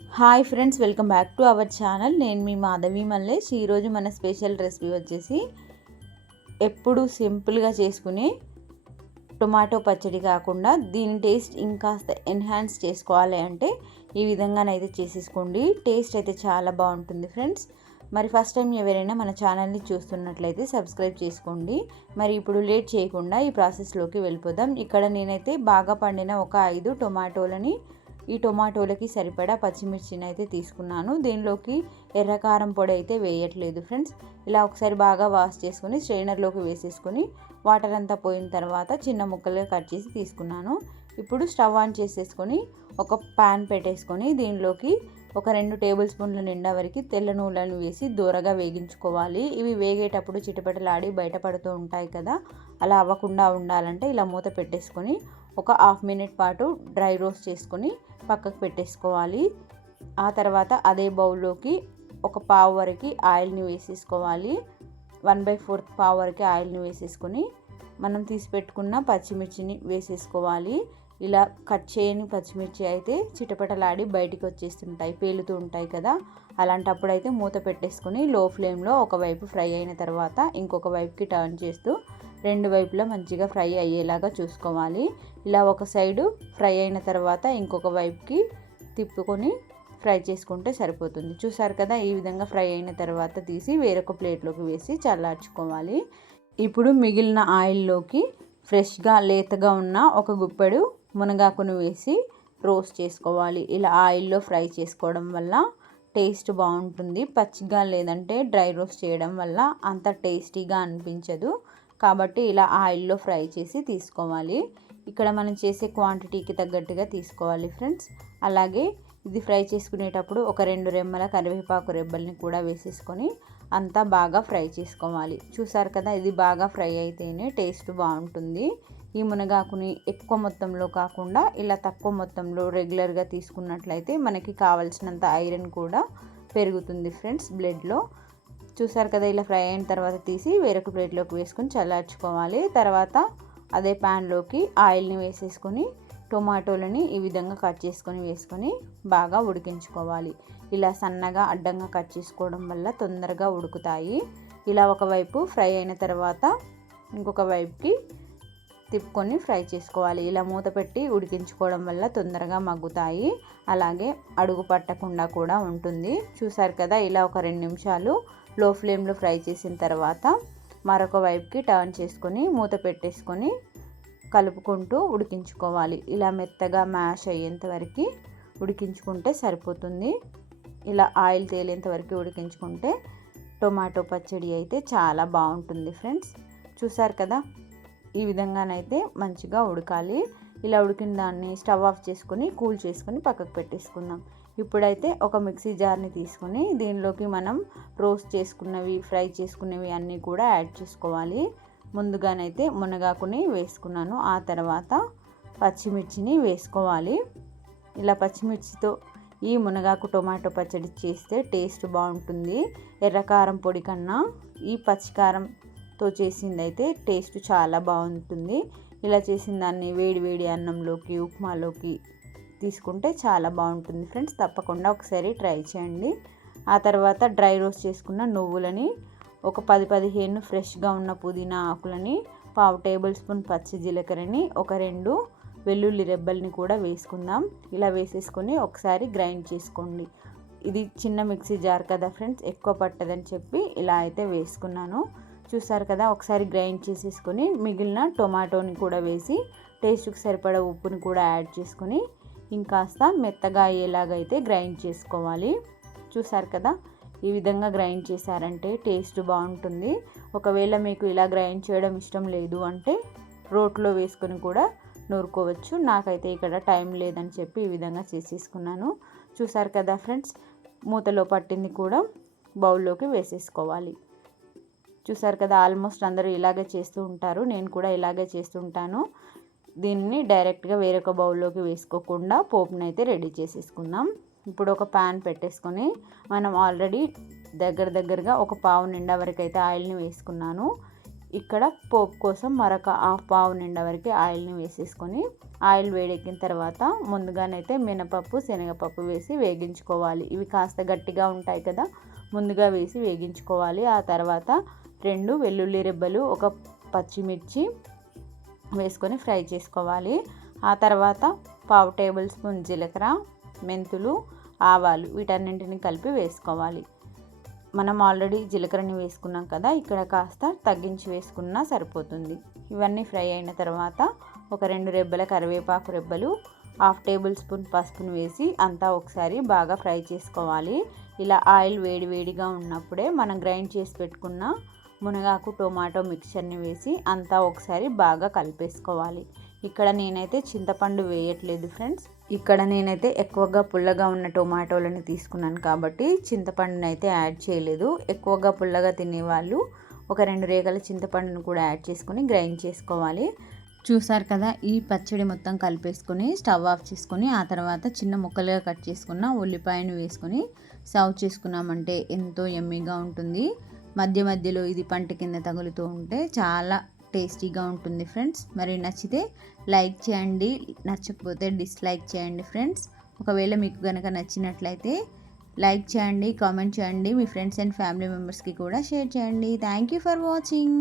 Hi friends welcome back to our channel. నేను మీ మాధవి మల్లేష్. ఈరోజు మన స్పెషల్ రెసిపీ వచ్చేసి ఎప్పుడు సింపుల్గా చేసుకునే టొమాటో పచ్చడి కాకుండా దీని టేస్ట్ ఇంకాస్త ఎన్హాన్స్ చేసుకోవాలి అంటే ఈ విధంగానైతే చేసేసుకోండి. టేస్ట్ అయితే చాలా బాగుంటుంది ఫ్రెండ్స్. మరి ఫస్ట్ టైం ఎవరైనా మన ఛానల్ని చూస్తున్నట్లయితే సబ్స్క్రైబ్ చేసుకోండి. మరి ఇప్పుడు లేట్ చేయకుండా ఈ ప్రాసెస్లోకి వెళ్ళిపోదాం. ఇక్కడ నేనైతే బాగా పండిన ఒక ఐదు టొమాటోలని ఈ టొమాటోలకి సరిపడా పచ్చిమిర్చిని అయితే తీసుకున్నాను. దీనిలోకి ఎర్రకారం పొడి అయితే వేయట్లేదు ఫ్రెండ్స్. ఇలా ఒకసారి బాగా వాష్ చేసుకుని స్ట్రైనర్లోకి వేసేసుకొని వాటర్ అంతా పోయిన తర్వాత చిన్న ముక్కలుగా కట్ చేసి తీసుకున్నాను. ఇప్పుడు స్టవ్ ఆన్ చేసేసుకొని ఒక ప్యాన్ పెట్టేసుకొని దీనిలోకి ఒక రెండు టేబుల్ స్పూన్ల నిండా వరకు తెల్ల నూనెలను వేసి దూరగా వేగించుకోవాలి. ఇవి వేగేటప్పుడు చిటపటలాడి బయటపడుతూ ఉంటాయి కదా అలా అవ్వకుండా ఉండాలంటే ఇలా మూత పెట్టేసుకొని ఒక హాఫ్ మినిట్ పాటు డ్రై రోస్ట్ చేసుకొని పక్కకు పెట్టేసుకోవాలి. ఆ తర్వాత అదే బౌల్లోకి ఒక పావు వరకు ఆయిల్ని వేసేసుకోవాలి. వన్ బై ఫోర్త్ పావు వరకు ఆయిల్ని వేసేసుకొని మనం తీసి పెట్టుకున్న పచ్చిమిర్చిని వేసేసుకోవాలి. ఇలా కట్ చేయని పచ్చిమిర్చి అయితే చిటపటలాడి బయటికి వచ్చేస్తుంటాయి పేలుతూ ఉంటాయి కదా. అలాంటప్పుడు అయితే మూత పెట్టేసుకొని లో ఫ్లేమ్లో ఒకవైపు ఫ్రై అయిన తర్వాత ఇంకొక వైపుకి టర్న్ చేస్తూ రెండు వైపులా మంచిగా ఫ్రై అయ్యేలాగా చూసుకోవాలి. ఇలా ఒక సైడు ఫ్రై అయిన తర్వాత ఇంకొక వైపుకి తిప్పుకొని ఫ్రై చేసుకుంటే సరిపోతుంది. చూసారు కదా ఈ విధంగా ఫ్రై అయిన తర్వాత తీసి వేరొక ప్లేట్లోకి వేసి చల్లార్చుకోవాలి. ఇప్పుడు మిగిలిన ఆయిల్లోకి ఫ్రెష్గా లేతగా ఉన్న ఒక గుప్పెడు మునగాకును వేసి రోస్ట్ చేసుకోవాలి. ఇలా ఆయిల్లో ఫ్రై చేసుకోవడం వల్ల టేస్ట్ బాగుంటుంది. పచ్చిగా లేదంటే డ్రై రోస్ట్ చేయడం వల్ల అంత టేస్టీగా అనిపించదు. కాబట్టి ఇలా ఆయిల్లో ఫ్రై చేసి తీసుకోవాలి. ఇక్కడ మనం చేసే క్వాంటిటీకి తగ్గట్టుగా తీసుకోవాలి ఫ్రెండ్స్. అలాగే ఇది ఫ్రై చేసుకునేటప్పుడు ఒక రెండు రెమ్మల కరివేపాకు రెబ్బల్ని కూడా వేసేసుకొని అంతా బాగా ఫ్రై చేసుకోవాలి. చూసారు కదా ఇది బాగా ఫ్రై అయితేనే టేస్ట్ బాగుంటుంది. ఈ మునగాకుని ఎక్కువ మొత్తంలో కాకుండా ఇలా తక్కువ మొత్తంలో రెగ్యులర్గా తీసుకున్నట్లయితే మనకి కావలసినంత ఐరన్ కూడా పెరుగుతుంది ఫ్రెండ్స్ బ్లడ్లో. చూసారు కదా ఇలా ఫ్రై అయిన తర్వాత తీసి వేరొక ప్లేట్లోకి వేసుకొని చల్లార్చుకోవాలి. తర్వాత అదే ప్యాన్లోకి ఆయిల్ని వేసేసుకొని టొమాటోలని ఈ విధంగా కట్ చేసుకొని వేసుకొని బాగా ఉడికించుకోవాలి. ఇలా సన్నగా అడ్డంగా కట్ చేసుకోవడం వల్ల తొందరగా ఉడుకుతాయి. ఇలా ఒకవైపు ఫ్రై అయిన తర్వాత ఇంకొక వైపుకి తిప్పుకొని ఫ్రై చేసుకోవాలి. ఇలా మూత పెట్టి ఉడికించుకోవడం వల్ల తొందరగా మగ్గుతాయి. అలాగే అడుగు పట్టకుండా కూడా ఉంటుంది. చూసారు కదా ఇలా ఒక రెండు నిమిషాలు లో ఫ్లేమ్లో ఫ్రై చేసిన తర్వాత మరొక వైపుకి టర్న్ చేసుకొని మూత పెట్టేసుకొని కలుపుకుంటూ ఉడికించుకోవాలి. ఇలా మెత్తగా మ్యాష్ అయ్యేంత వరకు ఉడికించుకుంటే సరిపోతుంది. ఇలా ఆయిల్ తేలేంత వరకు ఉడికించుకుంటే టొమాటో పచ్చడి అయితే చాలా బాగుంటుంది ఫ్రెండ్స్. చూసారు కదా? ఈ విధంగానైతే మంచిగా ఉడకాలి. ఇలా ఉడికిన దాన్ని స్టవ్ ఆఫ్ చేసుకొని కూల్ చేసుకొని పక్కకు పెట్టేసుకుందాం. ఇప్పుడైతే ఒక మిక్సీ జార్ని తీసుకొని దీనిలోకి మనం రోస్ట్ చేసుకున్నవి ఫ్రై చేసుకున్నవి అన్నీ కూడా యాడ్ చేసుకోవాలి. ముందుగానైతే మునగాకుని వేసుకున్నాను. ఆ తర్వాత పచ్చిమిర్చిని వేసుకోవాలి. ఇలా పచ్చిమిర్చితో ఈ మునగాకు టొమాటో పచ్చడి చేస్తే టేస్ట్ బాగుంటుంది. ఎర్రకారం పొడి కన్నా ఈ పచ్చికారంతో చేసింది అయితే టేస్ట్ చాలా బాగుంటుంది. ఇలా చేసిన దాన్ని వేడి వేడి అన్నంలోకి ఉప్మాలోకి తీసుకుంటే చాలా బాగుంటుంది ఫ్రెండ్స్. తప్పకుండా ఒకసారి ట్రై చేయండి. ఆ తర్వాత డ్రై రోస్ట్ చేసుకున్న నువ్వులని ఒక పది పదిహేను ఫ్రెష్గా ఉన్న పుదీనా ఆకులని పావు టేబుల్ స్పూన్ పచ్చి జీలకర్రని ఒక రెండు వెల్లుల్లి రెబ్బల్ని కూడా వేసుకుందాం. ఇలా వేసేసుకొని ఒకసారి గ్రైండ్ చేసుకోండి. ఇది చిన్న మిక్సీ జార్ కదా ఫ్రెండ్స్ ఎక్కువ పట్టదని చెప్పి ఇలా అయితే వేసుకున్నాను. చూసారు కదా ఒకసారి గ్రైండ్ చేసేసుకొని మిగిలిన టొమాటోని కూడా వేసి టేస్ట్కి సరిపడా ఉప్పుని కూడా యాడ్ చేసుకొని ఇంకాస్త మెత్తగా అయ్యేలాగైతే గ్రైండ్ చేసుకోవాలి. చూసారు కదా ఈ విధంగా గ్రైండ్ చేశారంటే టేస్ట్ బాగుంటుంది. ఒకవేళ మీకు ఇలా గ్రైండ్ చేయడం ఇష్టం లేదు అంటే రోట్లో వేసుకొని కూడా నూరుకోవచ్చు. నాకైతే ఇక్కడ టైం లేదని చెప్పి ఈ విధంగా చేసేసుకున్నాను. చూసారు కదా ఫ్రెండ్స్ మూతలో పట్టింది కూడా బౌల్లోకి వేసేసుకోవాలి. చూసారు కదా ఆల్మోస్ట్ అందరూ ఇలాగే చేస్తూ ఉంటారు. నేను కూడా ఇలాగే చేస్తుంటాను దీన్ని డైరెక్ట్గా వేరొక బౌల్లోకి వేసుకోకుండా పోపునైతే రెడీ చేసేసుకుందాం. ఇప్పుడు ఒక ప్యాన్ పెట్టేసుకొని మనం ఆల్రెడీ దగ్గర దగ్గరగా ఒక పావు నిండా వరకు అయితే ఆయిల్ని వేసుకున్నాను. ఇక్కడ పోపు కోసం మరొక హాఫ్ పావు నిండా వరకు ఆయిల్ని వేసేసుకొని ఆయిల్ వేడెక్కిన తర్వాత ముందుగానైతే మినపప్పు శనగపప్పు వేసి వేగించుకోవాలి. ఇవి కాస్త గట్టిగా ఉంటాయి కదా ముందుగా వేసి వేగించుకోవాలి. ఆ తర్వాత రెండు వెల్లుల్లి రెబ్బలు ఒక పచ్చిమిర్చి వేసుకొని ఫ్రై చేసుకోవాలి. ఆ తర్వాత పావు టేబుల్ స్పూన్ జీలకర్ర మెంతులు ఆవాలు వీటన్నింటిని కలిపి వేసుకోవాలి. మనం ఆల్రెడీ జీలకర్రని వేసుకున్నాం కదా ఇక్కడ కాస్త తగ్గించి వేసుకున్నా సరిపోతుంది. ఇవన్నీ ఫ్రై అయిన తర్వాత ఒక రెండు రెబ్బల కరివేపాకు రెబ్బలు హాఫ్ టేబుల్ స్పూన్ పసుపును వేసి అంతా ఒకసారి బాగా ఫ్రై చేసుకోవాలి. ఇలా ఆయిల్ వేడి వేడిగా ఉన్నప్పుడే మనం గ్రైండ్ చేసి పెట్టుకున్న మునగాకు టొమాటో మిక్చర్ని వేసి అంతా ఒకసారి బాగా కలిపేసుకోవాలి. ఇక్కడ నేనైతే చింతపండు వేయట్లేదు ఫ్రెండ్స్. ఇక్కడ నేనైతే ఎక్కువగా పుల్లగా ఉన్న టొమాటోలని తీసుకున్నాను కాబట్టి చింతపండుని అయితే యాడ్ చేయలేదు. ఎక్కువగా పుల్లగా తినేవాళ్ళు ఒక రెండు రేగల చింతపండును కూడా యాడ్ చేసుకొని గ్రైండ్ చేసుకోవాలి. చూసారు కదా ఈ పచ్చడి మొత్తం కలిపేసుకొని స్టవ్ ఆఫ్ చేసుకొని ఆ తర్వాత చిన్న ముక్కలుగా కట్ చేసుకున్న ఉల్లిపాయను వేసుకొని సర్వ్ చేసుకున్నామంటే ఎంతో ఎమ్మీగా ఉంటుంది. మధ్య మధ్యలో ఇది పంట కింద తగులుతూ ఉంటే చాలా టేస్టీగా ఉంటుంది ఫ్రెండ్స్. మరి నచ్చితే లైక్ చేయండి నచ్చకపోతే డిస్లైక్ చేయండి ఫ్రెండ్స్. ఒకవేళ మీకు కనుక నచ్చినట్లయితే లైక్ చేయండి కామెంట్ చేయండి మీ ఫ్రెండ్స్ అండ్ ఫ్యామిలీ మెంబర్స్కి కూడా షేర్ చేయండి. Thank you for watching.